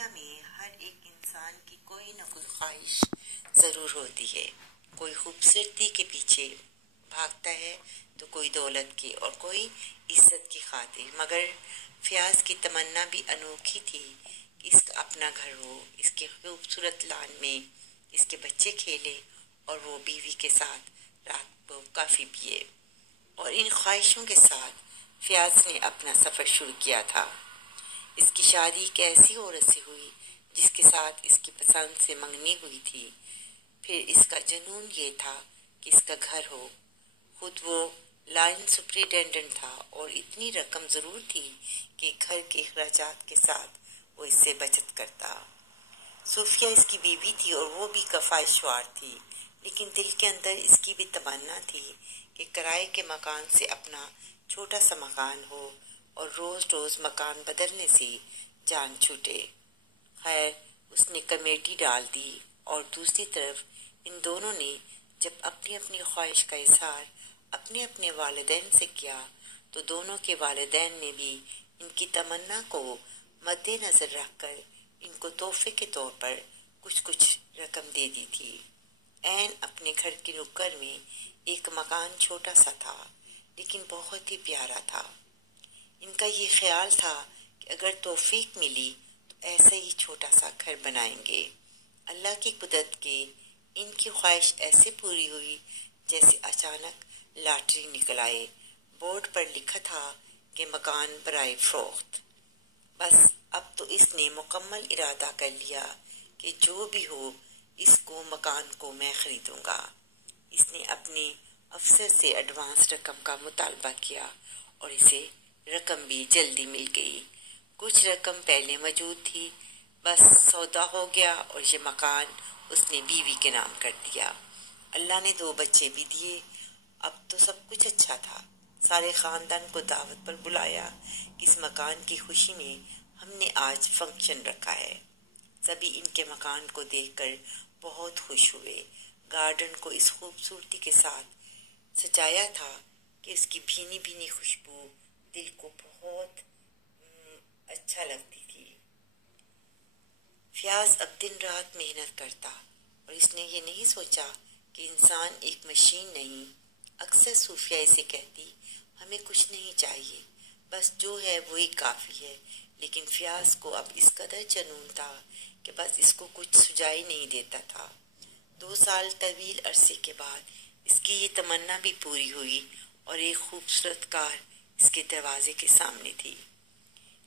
دنیا میں ہر ایک انسان کی کوئی نہ کوئی خواہش ضرور ہوتی ہے. کوئی خوبصورتی کے پیچھے بھاگتا ہے تو کوئی دولت کی اور کوئی عزت کی خاطر. مگر فیاض کی تمنا بھی انوکھی تھی کہ اس کا اپنا گھر ہو، اس کے خوبصورت لان میں اس کے بچے کھیلے اور وہ بیوی کے ساتھ رات کو کافی پیے. اور ان خواہشوں کے ساتھ فیاض نے اپنا سفر شروع کیا تھا. اس کی شادی ایک ایسی عورت سے ہوئی جس کے ساتھ اس کی پسند سے منگنی ہوئی تھی. پھر اس کا جنون یہ تھا کہ اس کا گھر ہو. خود وہ لائن سپرنٹینڈنٹ تھا اور اتنی رقم ضرور تھی کہ گھر کے اخراجات کے ساتھ وہ اس سے بچت کرتا. صوفیہ اس کی بیوی تھی اور وہ بھی خواہشور تھی، لیکن دل کے اندر اس کی بھی تمنا تھی کہ کرائے کے مکان سے اپنا چھوٹا سا مکان ہو اور روز روز مکان بدلنے سے جان چھوٹے. خیر، اس نے کمیٹی ڈال دی اور دوسری طرف ان دونوں نے جب اپنی اپنی خواہش کا اظہار اپنے اپنے والدین سے کیا تو دونوں کے والدین نے بھی ان کی تمنا کو مد نظر رکھ کر ان کو تحفے کے طور پر کچھ رقم دے دی تھی. عین اپنے گھر کے نکر میں ایک مکان چھوٹا سا تھا لیکن بہت ہی پیارا تھا. ان کا یہ خیال تھا کہ اگر توفیق ملی تو ایسا ہی چھوٹا سا گھر بنائیں گے. اللہ کی قدرت کے ان کی خواہش ایسے پوری ہوئی جیسے اچانک لاٹری نکل آئے. بورڈ پر لکھا تھا کہ مکان برائے فروخت. بس اب تو اس نے مکمل ارادہ کر لیا کہ جو بھی ہو اس کو مکان کو میں خریدوں گا. اس نے اپنے افسر سے ایڈوانس رقم کا مطالبہ کیا اور اسے رقم بھی جلدی مل گئی. کچھ رقم پہلے موجود تھی، بس سودا ہو گیا اور یہ مکان اس نے بیوی کے نام کر دیا. اللہ نے 2 بچے بھی دیے. اب تو سب کچھ اچھا تھا. سارے خاندان کو دعوت پر بلایا کہ اس مکان کی خوشی میں ہم نے آج فنکشن رکھا ہے. سبھی ان کے مکان کو دیکھ کر بہت خوش ہوئے. گارڈن کو اس خوبصورتی کے ساتھ سجایا تھا کہ اس کی بھینی بھینی خوشبو دل کو بہت اچھا لگتی تھی. فیاض اب دن رات محنت کرتا اور اس نے یہ نہیں سوچا کہ انسان ایک مشین نہیں. اکثر صوفیہ اسے کہتی ہمیں کچھ نہیں چاہیے، بس جو ہے وہی کافی ہے. لیکن فیاض کو اب اس قدر جنون تھا کہ بس اس کو کچھ سجائی نہیں دیتا تھا. 2 سال طویل عرصے کے بعد اس کی یہ تمنا بھی پوری ہوئی اور ایک خوبصورت کار اس کے دروازے کے سامنے تھی.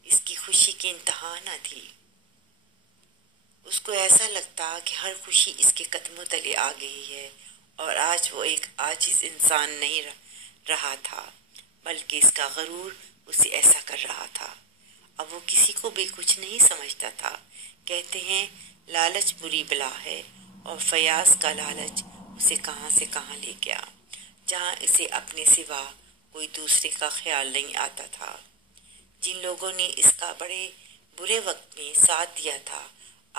اس کی خوشی کی انتہا نہ تھی. اس کو ایسا لگتا کہ ہر خوشی اس کے قدموں تلے آ گئی ہے اور آج وہ ایک عاجز انسان نہیں رہا تھا، بلکہ اس کا غرور اسے ایسا کر رہا تھا. اب وہ کسی کو بھی کچھ نہیں سمجھتا تھا. کہتے ہیں لالچ بری بلا ہے، اور فیاض کا لالچ اسے کہاں سے کہاں لے گیا، جہاں اسے اپنے سوا کوئی دوسرے کا خیال نہیں آتا تھا. جن لوگوں نے اس کا بڑے برے وقت میں ساتھ دیا تھا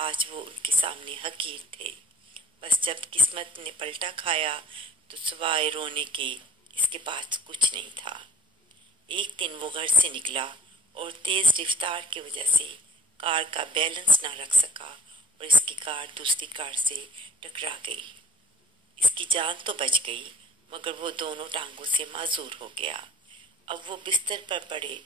آج وہ ان کے سامنے حقیر تھے. بس جب قسمت نے پلٹا کھایا تو سوائے رونے کے اس کے پاس کچھ نہیں تھا. ایک دن وہ گھر سے نکلا اور تیز رفتار کی وجہ سے کار کا بیلنس نہ رکھ سکا اور اس کی کار دوسری کار سے ٹکرا گئی. اس کی جان تو بچ گئی مگر وہ دونوں ٹانگوں سے معذور ہو گیا. اب وہ بستر پر پڑے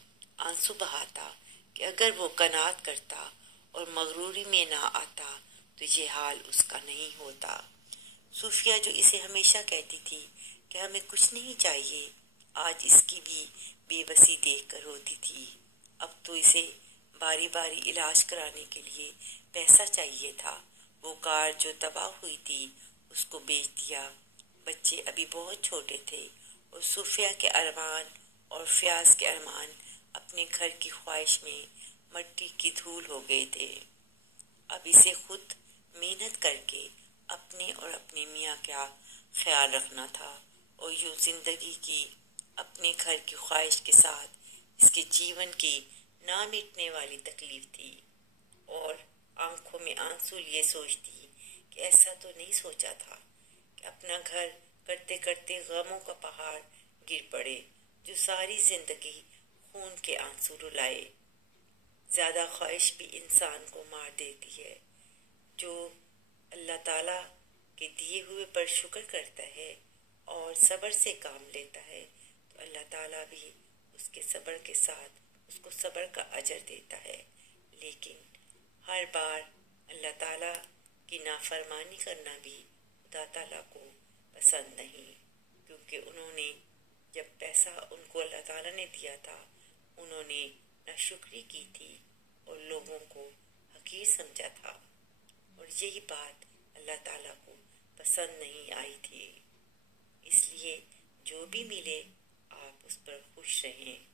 آنسو بہاتا کہ اگر وہ قناعت کرتا اور مغروری میں نہ آتا تو یہ حال اس کا نہیں ہوتا. صوفیہ جو اسے ہمیشہ کہتی تھی کہ ہمیں کچھ نہیں چاہیے، آج اس کی بھی بے بسی دیکھ کر روتی تھی. اب تو اسے باری باری علاج کرانے کے لیے پیسہ چاہیے تھا. وہ کار جو تباہ ہوئی تھی اس کو بیچ دیا. بچے ابھی بہت چھوٹے تھے اور صوفیہ کے ارمان اور فیاض کے ارمان اپنے گھر کی خواہش میں مٹی کی دھول ہو گئے تھے. اب اسے خود محنت کر کے اپنے اور اپنے میاں کا خیال رکھنا تھا اور یوں زندگی کی اپنے گھر کی خواہش کے ساتھ اس کے جیون کی نہ مٹنے والی تکلیف تھی. اور آنکھوں میں آنسو لیے سوچتی کہ ایسا تو نہیں سوچا تھا کہ اپنا گھر کرتے کرتے غموں کا پہاڑ گر پڑے جو ساری زندگی خون کے آنسو رلائے. زیادہ خواہش بھی انسان کو مار دیتی ہے۔ جو اللہ تعالیٰ کے دیے ہوئے پر شکر کرتا ہے اور صبر سے کام لیتا ہے تو اللہ تعالیٰ بھی اس کے صبر کے ساتھ اس کو صبر کا اجر دیتا ہے۔ لیکن ہر بار اللہ تعالیٰ کی نافرمانی کرنا بھی خدا تعالیٰ کو پسند نہیں، کیونکہ انہوں نے جب پیسہ ان کو اللہ تعالیٰ نے دیا تھا انہوں نے ناشکری کی تھی اور لوگوں کو حقیر سمجھا تھا، اور یہی بات اللہ تعالیٰ کو پسند نہیں آئی تھی۔ اس لیے جو بھی ملے آپ اس پر خوش رہیں۔